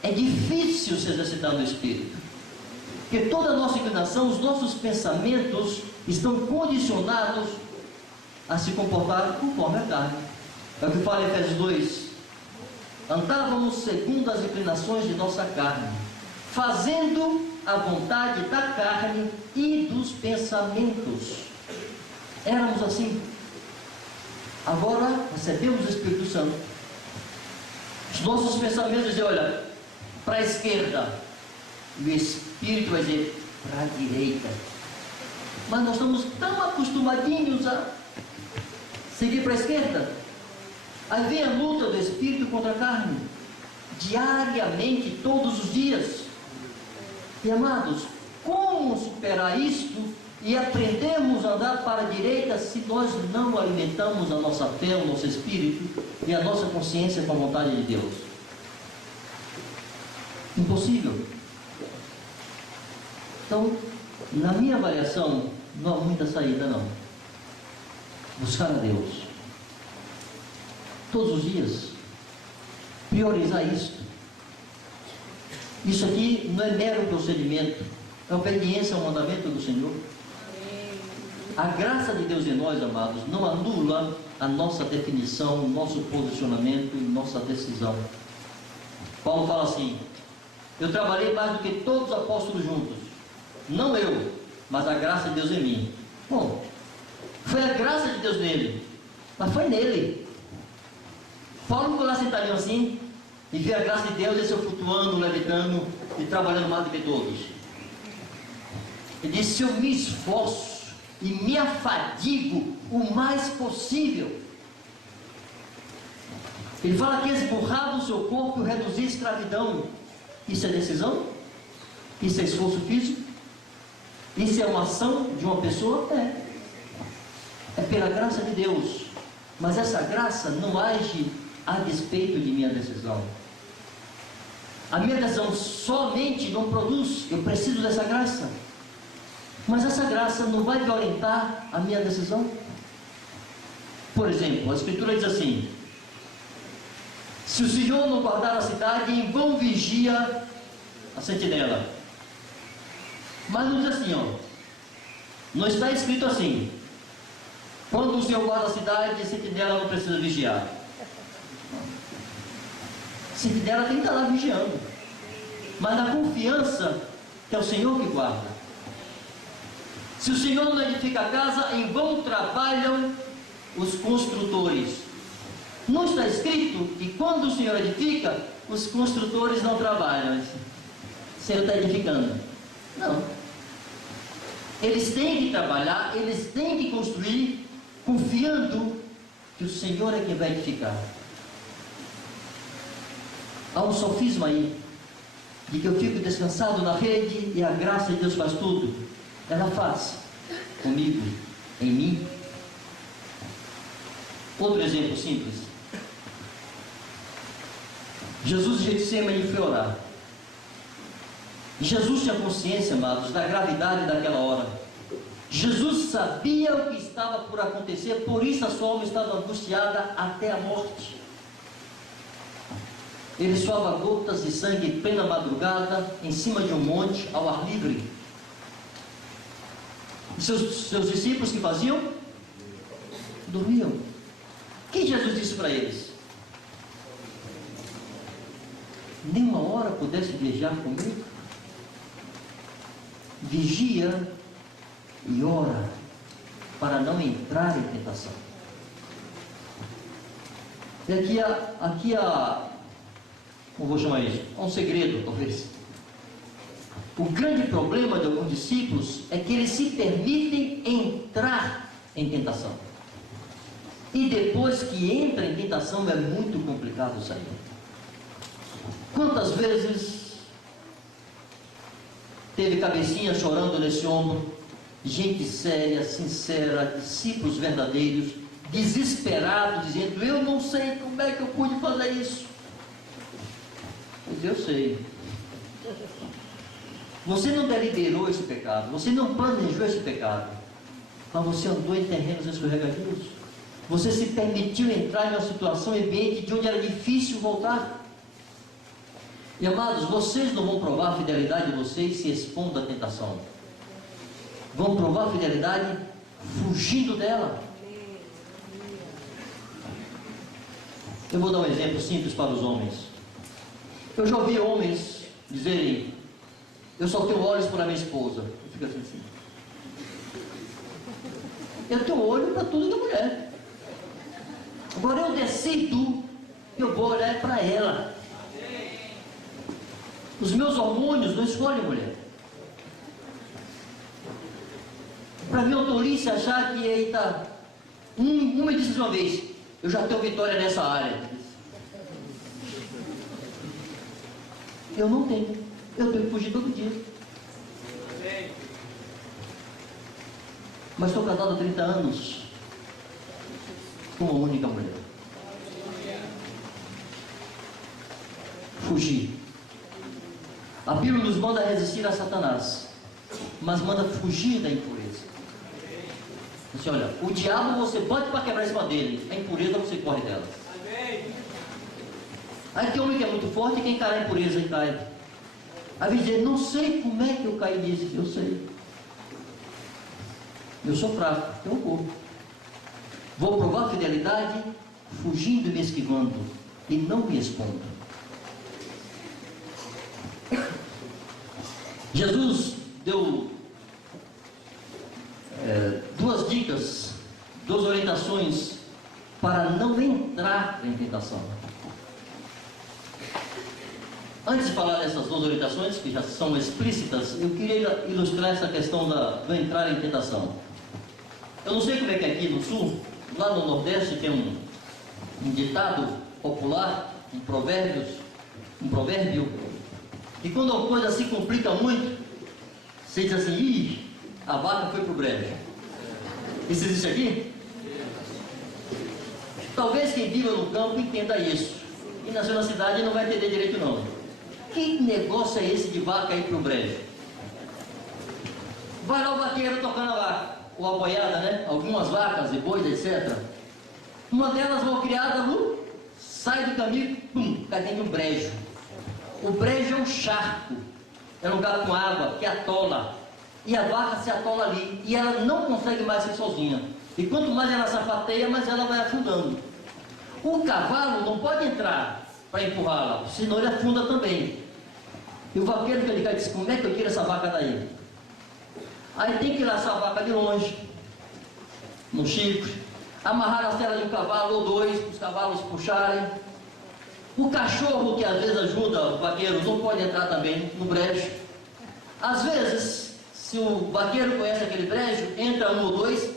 é difícil se exercitar no Espírito, porque toda a nossa inclinação, os nossos pensamentos estão condicionados a se comportar conforme a carne. É o que fala em Efésios 2: andávamos segundo as inclinações de nossa carne, fazendo a vontade da carne e dos pensamentos. Éramos assim. Agora recebemos o Espírito Santo. Os nossos pensamentos dizem: olha, para a esquerda. E o Espírito vai dizer: para a direita. Mas nós estamos tão acostumadinhos a seguir para a esquerda. Aí vem a luta do Espírito contra a carne, diariamente, todos os dias. E amados, como superar isto e aprendemos a andar para a direita se nós não alimentamos a nossa fé, o nosso espírito e a nossa consciência com a vontade de Deus? Impossível. Então, na minha avaliação, não há muita saída não. Buscar a Deus todos os dias, priorizar isto. Isso aqui não é mero procedimento, é obediência ao mandamento do Senhor. A graça de Deus em nós, amados, não anula a nossa definição, o nosso posicionamento e nossa decisão. Paulo fala assim: eu trabalhei mais do que todos os apóstolos juntos, não eu, mas a graça de Deus em mim. Bom, foi a graça de Deus nele, mas foi nele. Paulo ficou lá sentadinho assim e vê a graça de Deus, desceu flutuando, levitando e trabalhando mais do que todos. Ele disse: eu me esforço e me afadigo o mais possível. Ele fala que esburrava o seu corpo e reduzia a escravidão. Isso é decisão? Isso é esforço físico? Isso é uma ação de uma pessoa? É pela graça de Deus. Mas essa graça não age a despeito de minha decisão. A minha decisão somente não produz, eu preciso dessa graça. Mas essa graça não vai violentar a minha decisão? Por exemplo, a Escritura diz assim: se o Senhor não guardar a cidade, em vão vigia a sentinela. Mas não diz assim, ó. Não está escrito assim: quando o Senhor guarda a cidade, a sentinela não precisa vigiar. A sentinela tem que estar lá vigiando, mas na confiança que é o Senhor que guarda. Se o Senhor não edifica a casa, em vão trabalham os construtores. Não está escrito que quando o Senhor edifica, os construtores não trabalham. O Senhor está edificando. Não. Eles têm que trabalhar, eles têm que construir, confiando que o Senhor é quem vai edificar. Há um sofisma aí, de que eu fico descansado na rede e a graça de Deus faz tudo. Ela faz comigo, em mim. Outro exemplo simples. Jesus em Getsemane foi orar. E Jesus tinha consciência, amados, da gravidade daquela hora. Jesus sabia o que estava por acontecer, por isso a sua alma estava angustiada até a morte. Ele suava gotas de sangue em plena madrugada, em cima de um monte, ao ar livre. E seus discípulos que faziam? Dormiam. O que Jesus disse para eles? Nem uma hora pudesse viajar comigo? Vigia e ora, para não entrar em tentação. E aqui há, como vou chamar isso? Há um segredo, talvez. O grande problema de alguns discípulos é que eles se permitem entrar em tentação. E depois que entra em tentação, é muito complicado sair. Quantas vezes teve cabecinha chorando nesse ombro, gente séria, sincera, discípulos verdadeiros, desesperados, dizendo: eu não sei como é que eu pude fazer isso. Mas eu sei. Você não deliberou esse pecado, você não planejou esse pecado, mas você andou em terrenos escorregadios. Você se permitiu entrar em uma situação ambiente de onde era difícil voltar. E amados, vocês não vão provar a fidelidade de vocês se expondo à tentação. Vão provar a fidelidade fugindo dela. Eu vou dar um exemplo simples para os homens. Eu já ouvi homens dizerem: eu só tenho olhos para minha esposa. Eu fico assim. Eu tenho olho para tudo da mulher. Agora eu decido que eu vou olhar para ela. Os meus hormônios não escolhem mulher. Para mim, autorice achar que, eita, um me disse uma vez: eu já tenho vitória nessa área. Eu não tenho. Eu tenho que fugir todo dia. Mas estou casado há 30 anos com uma única mulher. Fugir. A Bíblia nos manda resistir a Satanás, mas manda fugir da impureza. Você olha, o diabo você pode para quebrar em cima dele, a impureza você corre dela. Aí tem homem que é muito forte, quem cai na impureza e cai. Aí dizer: não sei como é que eu caí nisso. Eu sei. Eu sou fraco, tenho um corpo. Vou provar fidelidade fugindo e me esquivando e não me expondo. Jesus deu duas dicas, duas orientações para não entrar em tentação. Antes de falar dessas duas orientações, que já são explícitas, eu queria ilustrar essa questão do entrar em tentação. Eu não sei como é que é aqui no Sul, lá no Nordeste tem um ditado popular, um provérbio, que quando a coisa se complica muito, você diz assim: ih, a vaca foi pro brejo. Isso existe aqui? Talvez quem viva no campo entenda isso, e nasceu na cidade não vai entender direito não. que negócio é esse de vaca ir para o brejo? Vai lá o vaqueiro tocando a vaca, ou a boiada, né? Algumas vacas e bois, etc. Uma delas, mal criada, sai do caminho, pum, cai dentro de um brejo. O brejo é um charco, é um lugar com água que atola, e a vaca se atola ali, e ela não consegue mais ir sozinha. E quanto mais ela sapateia, mais ela vai afundando. O cavalo não pode entrar para empurrá-la, senão ele afunda também. E o vaqueiro que ele disse: como é que eu tiro essa vaca daí? Aí tem que laçar a vaca de longe, no chifre, amarrar a sela de um cavalo ou dois, para os cavalos puxarem. O cachorro, que às vezes ajuda o vaqueiro, não pode entrar também no brejo. Às vezes, se o vaqueiro conhece aquele brejo, entra um ou dois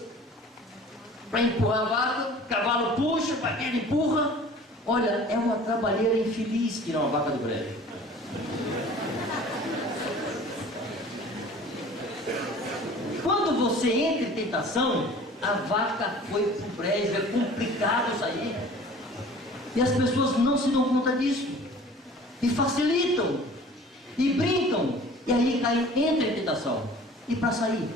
para empurrar a vaca, o cavalo puxa, o vaqueiro empurra. Olha, é uma trabalheira infeliz tirar uma vaca do brejo. Quando você entra em tentação, a vaca foi para o brejo, é complicado sair. E as pessoas não se dão conta disso. E facilitam. E brincam. E aí entra em tentação. E para sair?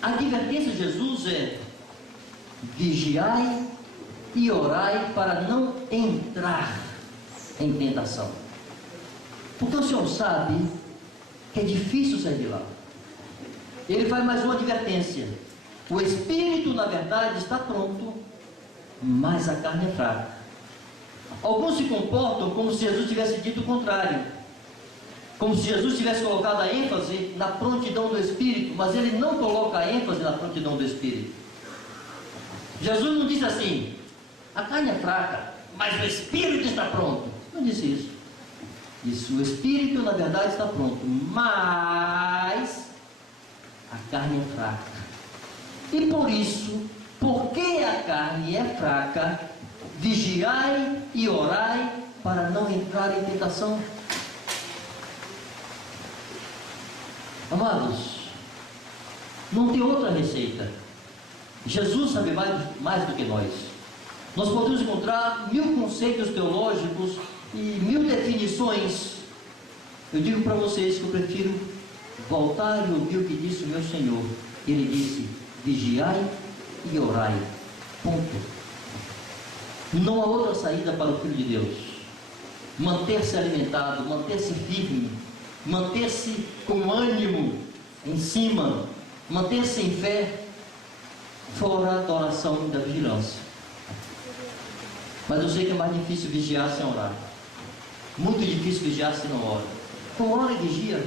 A advertência de Jesus é: vigiai e orai para não entrar em tentação. Porque o Senhor sabe que é difícil sair de lá. Ele faz mais uma advertência: o espírito, na verdade, está pronto, mas a carne é fraca. Alguns se comportam como se Jesus tivesse dito o contrário, como se Jesus tivesse colocado a ênfase na prontidão do espírito, mas ele não coloca a ênfase na prontidão do espírito. Jesus não disse assim: a carne é fraca, mas o espírito está pronto. Não disse isso. Disse: o espírito, na verdade, está pronto, mas a carne é fraca. E por isso, porque a carne é fraca, vigiai e orai para não entrar em tentação. Amados, não tem outra receita. Jesus sabe mais do que nós. Nós podemos encontrar 1000 conceitos teológicos e 1000 definições. Eu digo para vocês que eu prefiro voltar e ouvir o que disse o meu Senhor. Ele disse: vigiai e orai. Ponto. Não há outra saída para o Filho de Deus. Manter-se alimentado, manter-se firme, manter-se com ânimo em cima, manter-se em fé, fora da oração e da vigilância. Mas eu sei que é mais difícil vigiar sem orar. Muito difícil vigiar se não ora. Então ora e vigia.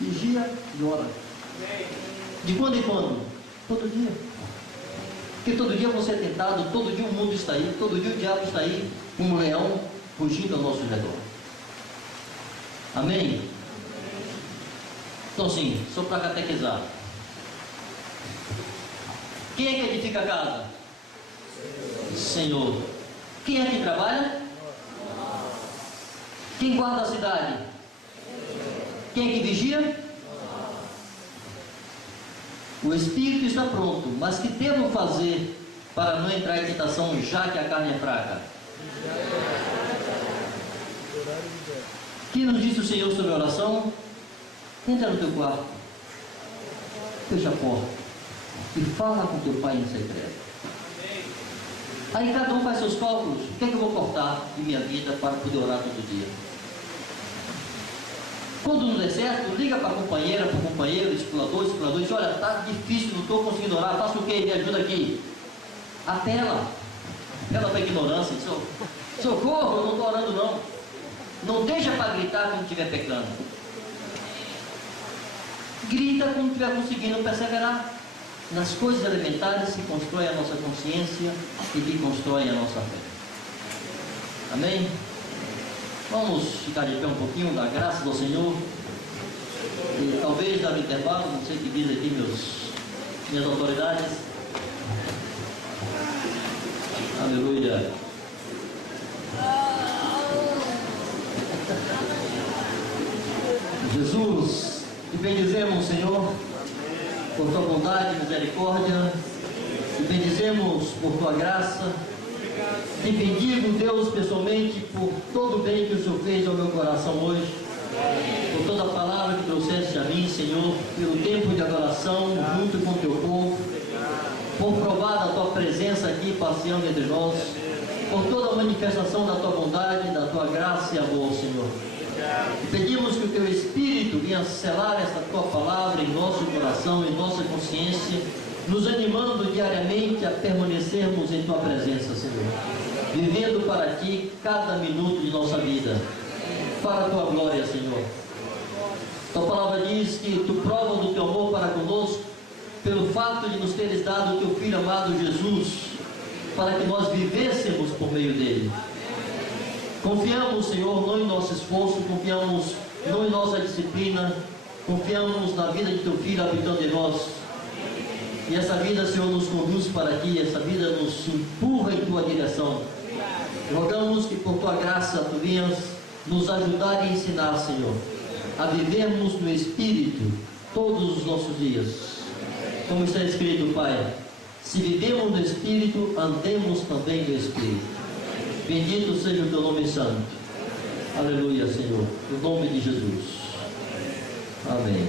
Vigia e ora. De quando em quando? Todo dia. Porque todo dia você é tentado, todo dia o mundo está aí, todo dia o diabo está aí, como um leão fugindo ao nosso redor. Amém? Então sim, só para catequizar. Quem é que edifica a casa? Senhor. Quem é que trabalha? Quem guarda a cidade? Quem é que vigia? O espírito está pronto, mas que devo fazer para não entrar em tentação, já que a carne é fraca? Que nos disse o Senhor sobre a oração? Entra no teu quarto, fecha a porta e fala com teu pai em secreto. Aí cada um faz seus cálculos. O que é que eu vou cortar de minha vida para poder orar todo dia? Quando não der certo, liga para a companheira, para o companheiro, explorador, diz: olha, está difícil, não estou conseguindo orar, faço o quê? Me ajuda aqui. Apela para a ignorância, socorro, eu não estou orando não. Não deixa para gritar quando estiver pecando. Grita quando estiver conseguindo perseverar. Nas coisas elementares se constrói a nossa consciência e que constrói a nossa fé. Amém? Vamos ficar de pé um pouquinho, da graça do Senhor. E talvez dar um intervalo, não sei o que diz aqui minhas autoridades. Aleluia. Jesus, te bendizemos, Senhor, por tua bondade e misericórdia, te bendizemos por tua graça, Te bendigo, Deus, pessoalmente, por todo o bem que o Senhor fez ao meu coração hoje, por toda a palavra que trouxeste a mim, Senhor, pelo tempo de adoração junto com o teu povo, por provar da tua presença aqui, passeando entre nós, por toda a manifestação da tua bondade, da tua graça e amor, Senhor. Pedimos que o teu Espírito venha selar esta tua palavra em nosso coração, em nossa consciência, nos animando diariamente a permanecermos em tua presença, Senhor, vivendo para ti cada minuto de nossa vida, para a tua glória, Senhor. Tua palavra diz que tu provas do teu amor para conosco pelo fato de nos teres dado o teu Filho amado Jesus, para que nós vivêssemos por meio dele. Confiamos, Senhor, não em nosso esforço, confiamos não em nossa disciplina, confiamos na vida de teu Filho habitando em nós. E essa vida, Senhor, nos conduz para ti, essa vida nos empurra em tua direção. Rogamos que por tua graça tu venhas nos ajudar e ensinar, Senhor, a vivermos no Espírito todos os nossos dias. Como está escrito, Pai, se vivemos no Espírito, andemos também no Espírito. Bendito seja o teu nome santo. Aleluia, Senhor. No nome de Jesus. Amém.